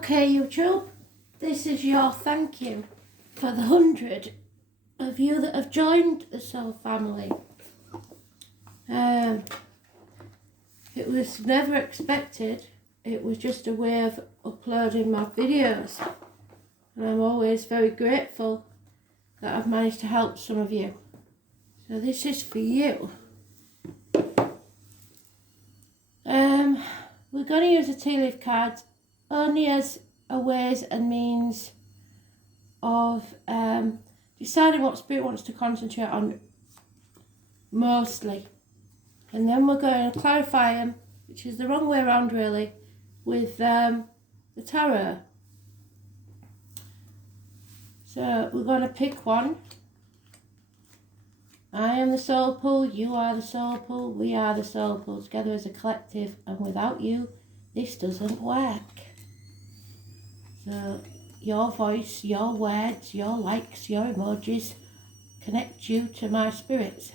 Okay, YouTube, this is your thank you for the 100 of you that have joined the Soul family. It was never expected. It was just a way of uploading my videos. And I'm always very grateful that I've managed to help some of you. So this is for you. We're going to use the tea leaf cards only as a ways and means of deciding what Spirit wants to concentrate on mostly. And then we're going to clarify them, which is the wrong way around really, with the tarot. So we're going to pick one. I am the soul pool, you are the soul pool, we are the soul pool, together as a collective, and without you, this doesn't work. So your voice, your words, your likes, your emojis connect you to my spirits.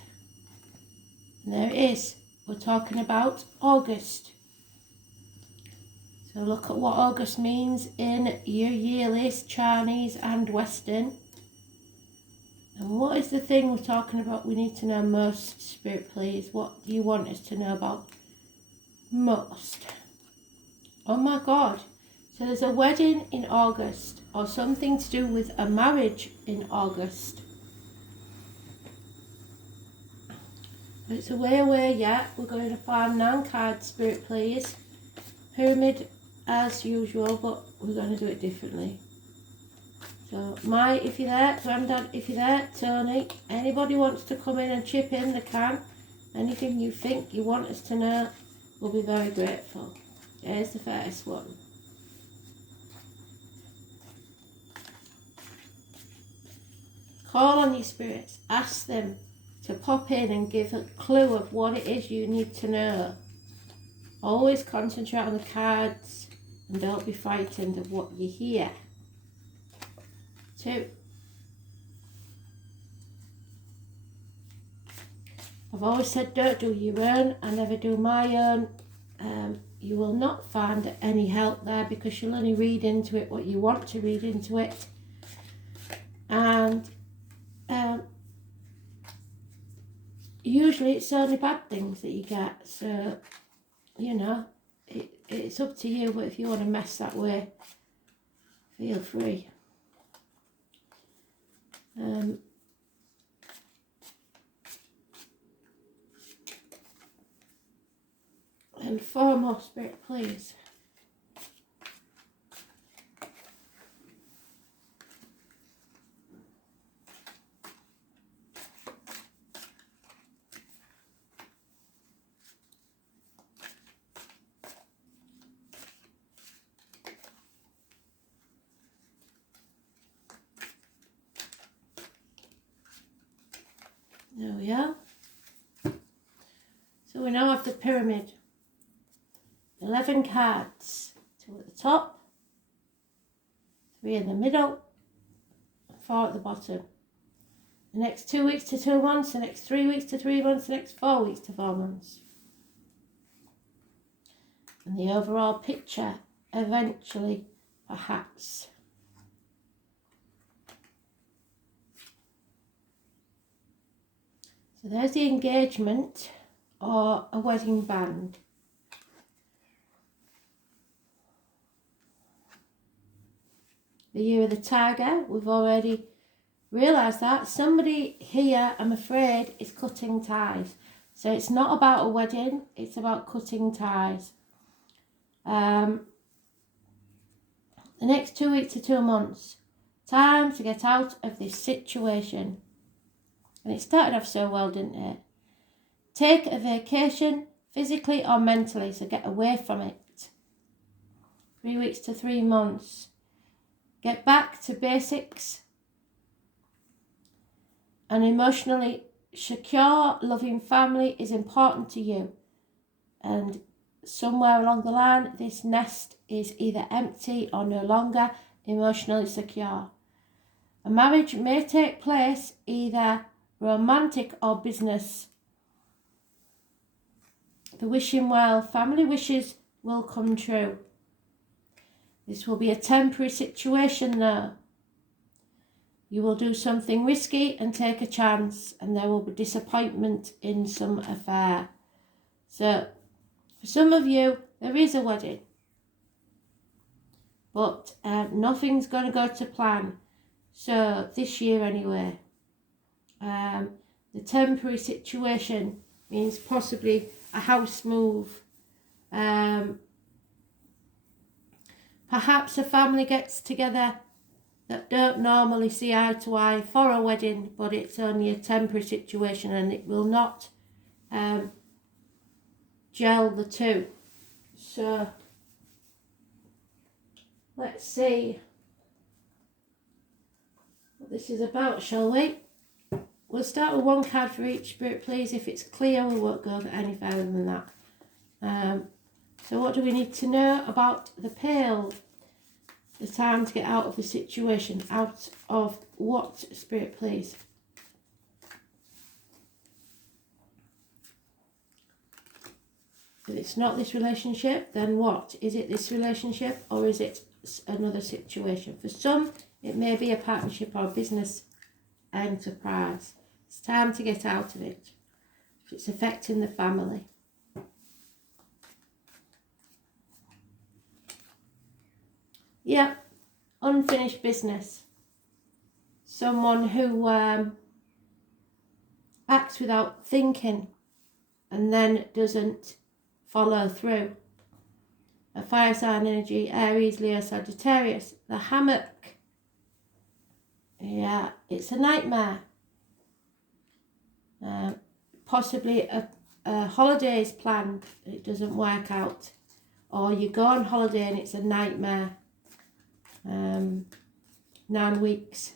And there it is. We're talking about August. So look at what August means in your year list, Chinese and Western. And what is the thing we're talking about we need to know most, Spirit, please? What do you want us to know about most? Oh my God. So there's a wedding in August, or something to do with a marriage in August. It's a way away yet. We're going to farm 9 cards, Spirit, please. Pyramid as usual, but we're going to do it differently. So, if you're there, Grandad, if you're there, Tony, anybody wants to come in and chip in, they can. Anything you think you want us to know, we'll be very grateful. Here's the first one. Call on your spirits, ask them to pop in and give a clue of what it is you need to know. Always concentrate on the cards and don't be frightened of what you hear. 2. I've always said don't do your own, I never do my own. You will not find any help there because you'll only read into it what you want to read into it. And usually it's only bad things that you get, so you know it's up to you, but if you want to mess that way, feel free. And 4 more, Spirit, please. There we are. So we now have the pyramid. 11 cards. 2 at the top, 3 in the middle, and 4 at the bottom. The next 2 weeks to 2 months, the next 3 weeks to 3 months, the next 4 weeks to 4 months. And the overall picture, eventually, perhaps. So there's the engagement or a wedding band. The year of the tiger, we've already realised that. Somebody here, I'm afraid, is cutting ties. So it's not about a wedding, it's about cutting ties. The next 2 weeks to 2 months, time to get out of this situation. And it started off so well, didn't it? Take a vacation, physically or mentally, so get away from it. 3 weeks to 3 months. Get back to basics. An emotionally secure, loving family is important to you. And somewhere along the line, this nest is either empty or no longer emotionally secure. A marriage may take place, either romantic or business. The wishing well, family wishes will come true. This will be a temporary situation though. You will do something risky and take a chance, and there will be disappointment in some affair. So, for some of you, there is a wedding, but nothing's going to go to plan. So, this year anyway. The temporary situation means possibly a house move. Perhaps a family gets together that don't normally see eye to eye for a wedding, but it's only a temporary situation and it will not gel the two. So let's see what this is about, shall we? We'll start with one card for each, Spirit please. If it's clear, we won't go any further than that. So what do we need to know about the Pale? The time to get out of the situation. Out of what, Spirit please? If it's not this relationship, then what? Is it this relationship or is it another situation? For some, it may be a partnership or a business enterprise. It's time to get out of it. If it's affecting the family. Yeah, unfinished business. Someone who acts without thinking and then doesn't follow through. A fire sign energy, Aries, Leo, Sagittarius. The hammock. Yeah, it's a nightmare. Possibly a holiday is planned, it doesn't work out. Or you go on holiday and it's a nightmare. 9 weeks.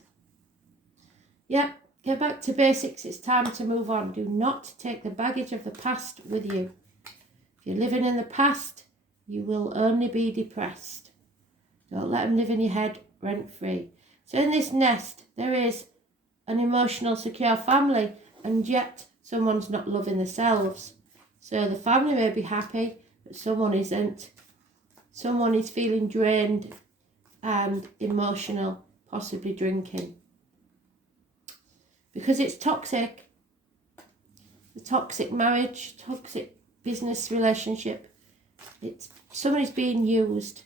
Yeah, get back to basics. It's time to move on. Do not take the baggage of the past with you. If you're living in the past, you will only be depressed. Don't let them live in your head rent free. So in this nest, there is an emotional, secure family, and yet someone's not loving themselves. So the family may be happy, but someone isn't. Someone is feeling drained and emotional, possibly drinking. Because it's toxic. The toxic marriage, toxic business relationship. It's somebody's being used.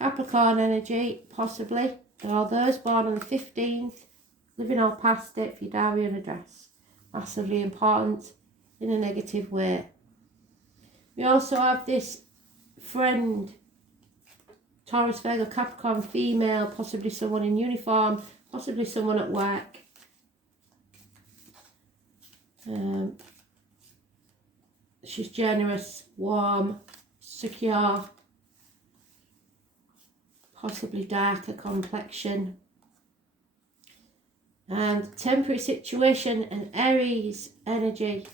Capricorn energy, possibly. There are those born on the 15th, living or past it for your diary and address. Massively important in a negative way. We also have this friend, Taurus, Virgo, Capricorn, female, possibly someone in uniform, possibly someone at work. She's generous, warm, secure, possibly darker complexion. And temporary situation, an Aries energy,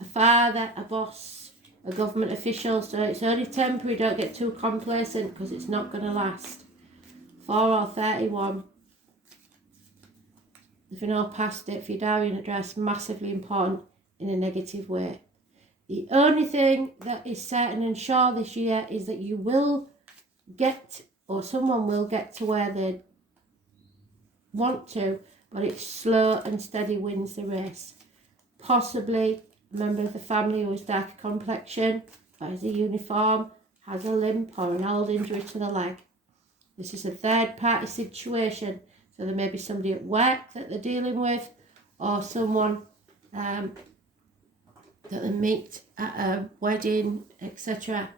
a father, a boss, a government official. So it's only temporary, don't get too complacent because it's not going to last. 4 or 31. If you know past it, for your diary and address, massively important in a negative way. The only thing that is certain and sure this year is that you will get, or someone will get to where they want to, but it's slow and steady wins the race. Possibly a member of the family who is darker complexion, wears a uniform, has a limp or an old injury to the leg. This is a third party situation, so there may be somebody at work that they're dealing with, or someone that they meet at a wedding, etc.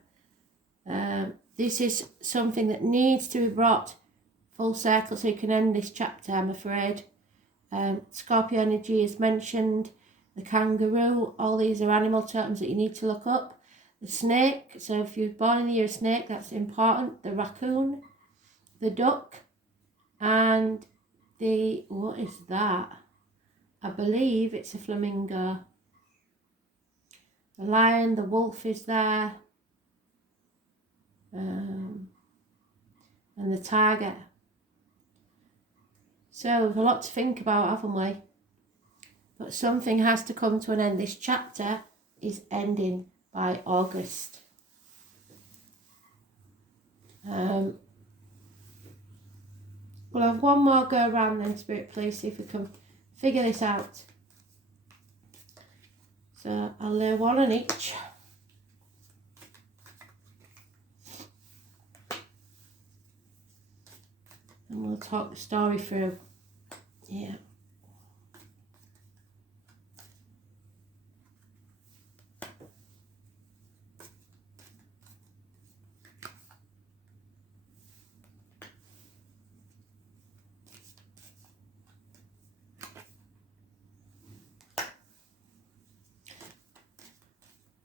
This is something that needs to be brought full circle so you can end this chapter, I'm afraid. Scorpio energy is mentioned, the kangaroo, all these are animal totems that you need to look up. The snake, so if you're born in the year of snake, that's important. The raccoon, the duck, and the, what is that? I believe it's a flamingo. The lion, the wolf is there, and the tiger. So a lot to think about, haven't we? But something has to come to an end. This chapter is ending by August. We'll have one more go around then, Spirit, please, see if we can figure this out. So I'll lay one on each. And we'll talk the story through. Yeah.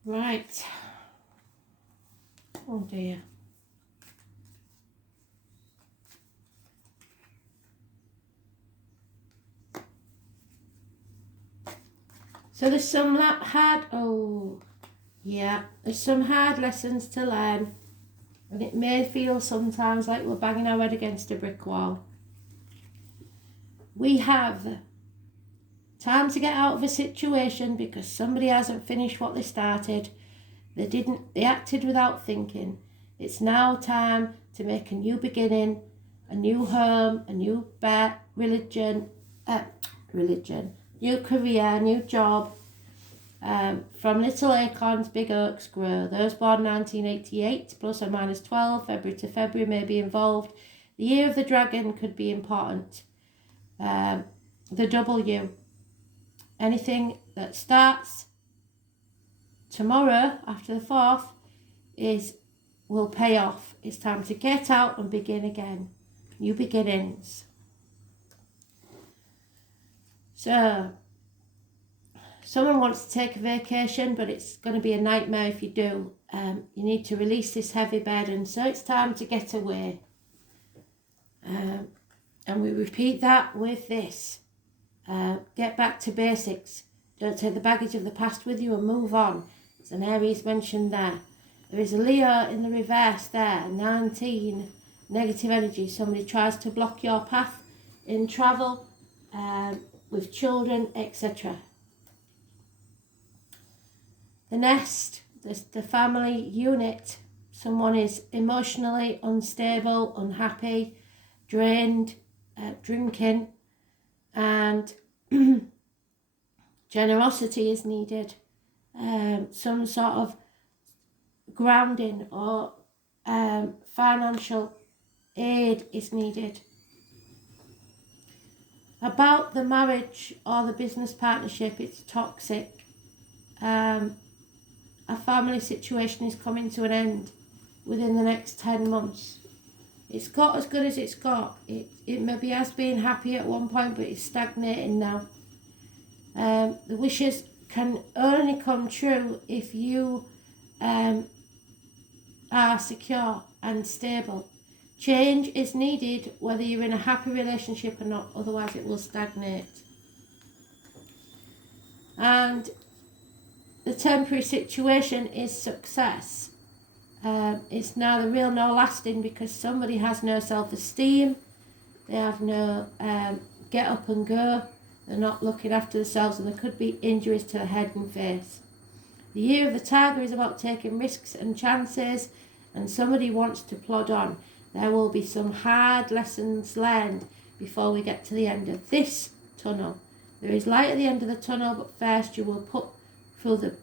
Right. Oh dear. So there's some hard, there's some hard lessons to learn, and it may feel sometimes like we're banging our head against a brick wall. We have time to get out of a situation because somebody hasn't finished what they started. They acted without thinking. It's now time to make a new beginning, a new home, a new religion, new career, new job. From little acorns, big oaks grow. Those born 1988, plus or minus 12, February to February may be involved. The year of the dragon could be important. The W. Anything that starts tomorrow after the 4th will pay off. It's time to get out and begin again. New beginnings. So, someone wants to take a vacation, but it's going to be a nightmare if you do. You need to release this heavy burden, so it's time to get away. And we repeat that with this. Get back to basics. Don't take the baggage of the past with you and move on. It's an Aries mentioned there. There is a Leo in the reverse there, 19, negative energy. Somebody tries to block your path in travel, with children, etc. The nest, the family unit, someone is emotionally unstable, unhappy, drained, drinking, and generosity is needed. Some sort of grounding or financial aid is needed. About the marriage or the business partnership, it's toxic. A family situation is coming to an end within the next 10 months. It's got as good as it's got. It maybe has been happy at one point, but it's stagnating now. The wishes can only come true if you are secure and stable. Change is needed whether you're in a happy relationship or not, otherwise it will stagnate. And the temporary situation is success. It's now the real no lasting because somebody has no self-esteem. They have no get up and go. They're not looking after themselves, and there could be injuries to the head and face. The year of the tiger is about taking risks and chances, and somebody wants to plod on. There will be some hard lessons learned before we get to the end of this tunnel. There is light at the end of the tunnel, but first you will put through the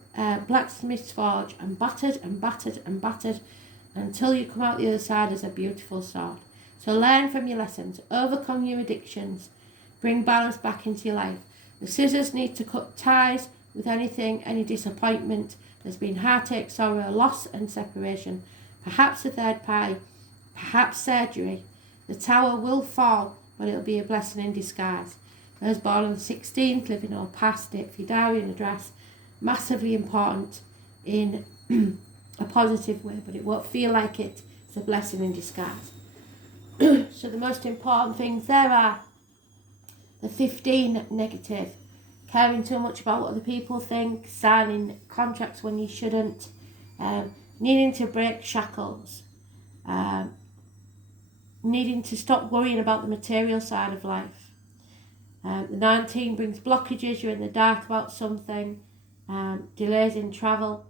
blacksmith's forge and battered and battered and battered until you come out the other side as a beautiful sword. So learn from your lessons, overcome your addictions, bring balance back into your life. The scissors need to cut ties with anything, any disappointment. There's been heartache, sorrow, loss and separation. Perhaps a third party, perhaps surgery. The tower will fall, but it'll be a blessing in disguise. Those born on the 16th, living or past it, if you diary and address, massively important in a positive way, but it won't feel like it. It's a blessing in disguise. So the most important things there are the 15 negative, caring too much about what other people think, signing contracts when you shouldn't, needing to break shackles, needing to stop worrying about the material side of life. The 19 brings blockages, you're in the dark about something, delays in travel,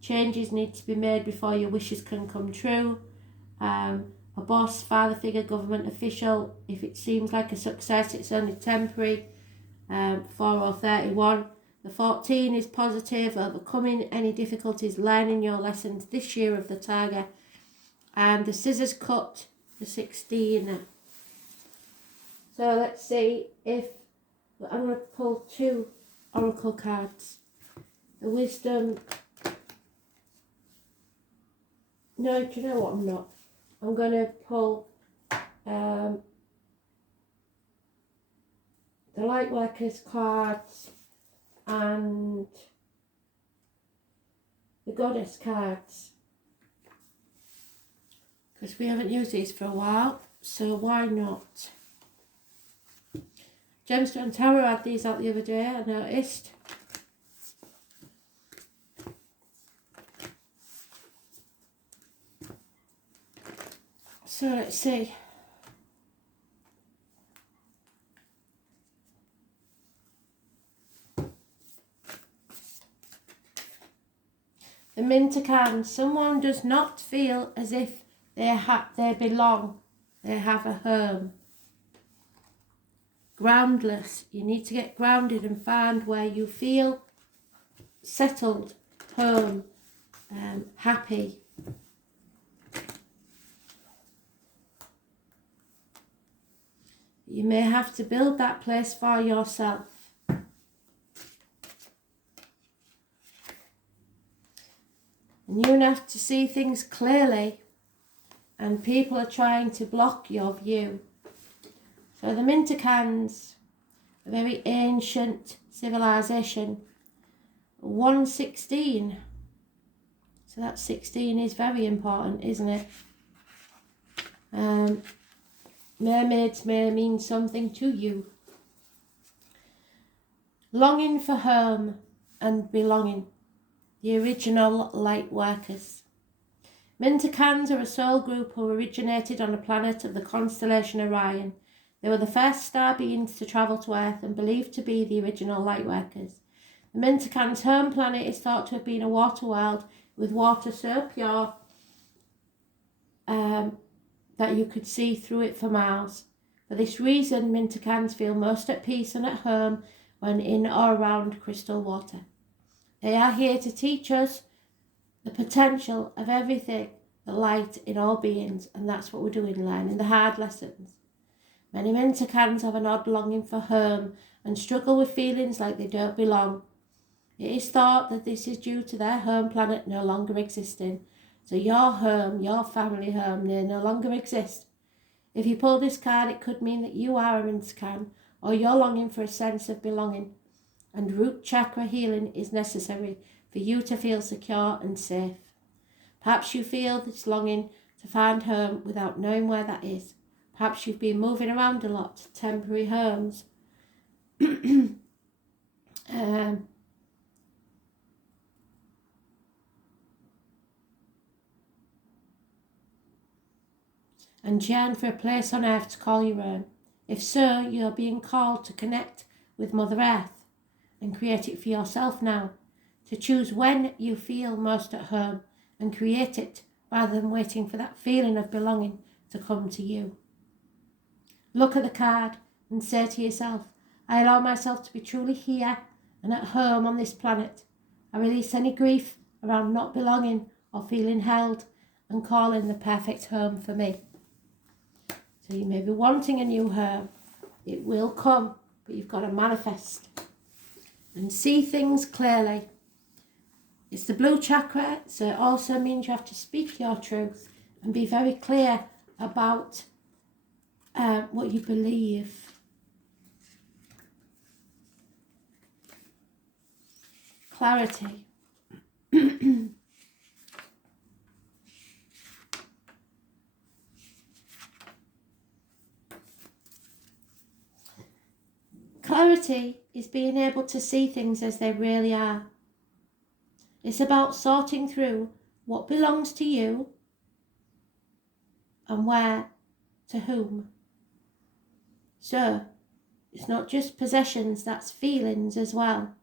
changes need to be made before your wishes can come true. a boss, father figure, government official. If it seems like a success, it's only temporary. 4 or 31. The 14 is positive, overcoming any difficulties, learning your lessons this year of the Tiger. And the scissors cut, the 16. So let's see if, I'm going to pull 2 oracle cards. The wisdom, no, do you know what, I'm not. I'm going to pull the light workers cards and the goddess cards, because we haven't used these for a while, so why not? Gemstone Tarot had these out the other day, I noticed. So let's see. The Minter, someone does not feel as if they belong, they have a home. Groundless, you need to get grounded and find where you feel settled, home, happy. You may have to build that place for yourself. And you have to see things clearly, and people are trying to block your view. So the Mintercans, a very ancient civilization, 116. So that 16 is very important, isn't it? Mermaids may mean something to you. Longing for home and belonging. The original light workers. Mintercans are a soul group who originated on a planet of the constellation Orion. They were the first star beings to travel to Earth and believed to be the original light workers. The Mintercans' home planet is thought to have been a water world with water so pure that you could see through it for miles. For this reason, Mintercans feel most at peace and at home when in or around crystal water. They are here to teach us the potential of everything, the light in all beings, and that's what we're doing, learning the hard lessons. Many Mintercans have an odd longing for home and struggle with feelings like they don't belong. It is thought that this is due to their home planet no longer existing. So your home, your family home, they no longer exist. If you pull this card, it could mean that you are a Mintercan, or you're longing for a sense of belonging. And root chakra healing is necessary for you to feel secure and safe. Perhaps you feel this longing to find home without knowing where that is. Perhaps you've been moving around a lot, temporary homes. And yearn for a place on earth to call your own. If so, you are being called to connect with Mother Earth and create it for yourself now, to choose when you feel most at home and create it rather than waiting for that feeling of belonging to come to you. Look at the card and say to yourself, I allow myself to be truly here and at home on this planet. I release any grief around not belonging or feeling held and call in the perfect home for me. So you may be wanting a new home. It will come, but you've got to manifest and see things clearly. It's the blue chakra, so it also means you have to speak your truth and be very clear about what you believe. Clarity. Clarity is being able to see things as they really are. It's about sorting through what belongs to you and where to whom. So, it's not just possessions, that's feelings as well.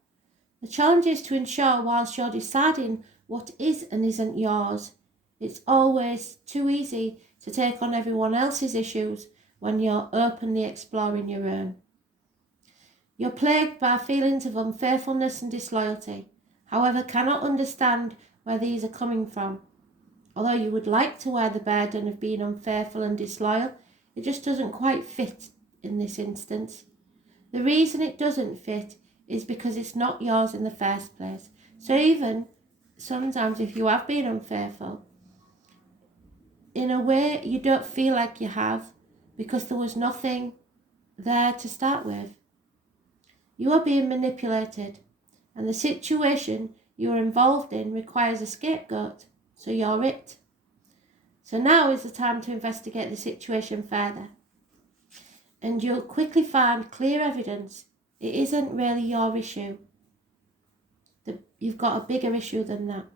The challenge is to ensure whilst you're deciding what is and isn't yours, it's always too easy to take on everyone else's issues when you're openly exploring your own. You're plagued by feelings of unfaithfulness and disloyalty, however cannot understand where these are coming from. Although you would like to wear the burden of being unfaithful and disloyal, it just doesn't quite fit in this instance. The reason it doesn't fit is because it's not yours in the first place. So even sometimes if you have been unfaithful, in a way you don't feel like you have, because there was nothing there to start with. You are being manipulated, and the situation you are involved in requires a scapegoat, so you're it. So now is the time to investigate the situation further, and you'll quickly find clear evidence it isn't really your issue. You've got a bigger issue than that.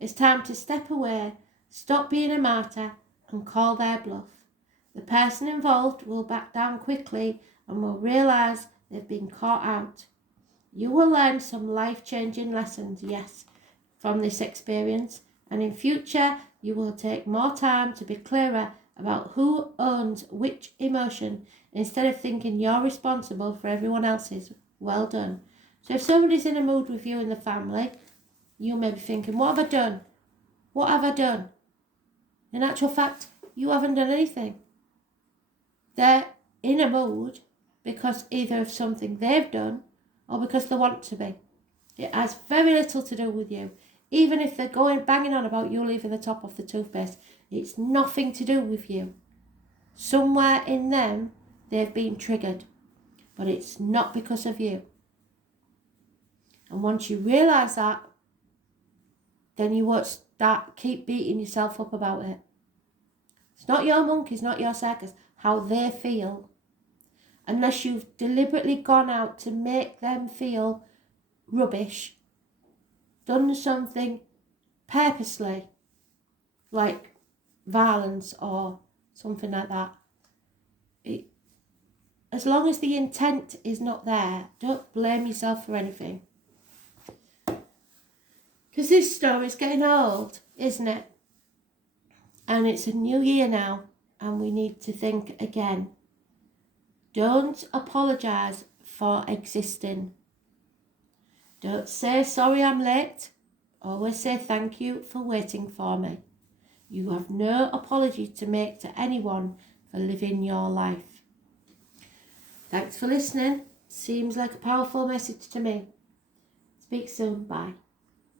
It's time to step away, stop being a martyr, and call their bluff. The person involved will back down quickly and will realise they've been caught out. You will learn some life-changing lessons, yes, from this experience, and in future you will take more time to be clearer about who owns which emotion instead of thinking you're responsible for everyone else's. Well done. So if somebody's in a mood with you in the family, you may be thinking, what have I done? What have I done? In actual fact, you haven't done anything. They're in a mood because either of something they've done or because they want to be. It has very little to do with you. Even if they're banging on about you leaving the top off the toothpaste, it's nothing to do with you. Somewhere in them, they've been triggered, but it's not because of you. And once you realise that, then you won't keep beating yourself up about it. It's not your monkey, it's not your circus, how they feel. Unless you've deliberately gone out to make them feel rubbish, done something purposely, like violence or something like that. As long as the intent is not there, don't blame yourself for anything. Because this story's getting old, isn't it? And it's a new year now, and we need to think again. Don't apologise for existing. Don't say, sorry I'm late. Always say thank you for waiting for me. You have no apology to make to anyone for living your life. Thanks for listening. Seems like a powerful message to me. Speak soon. Bye.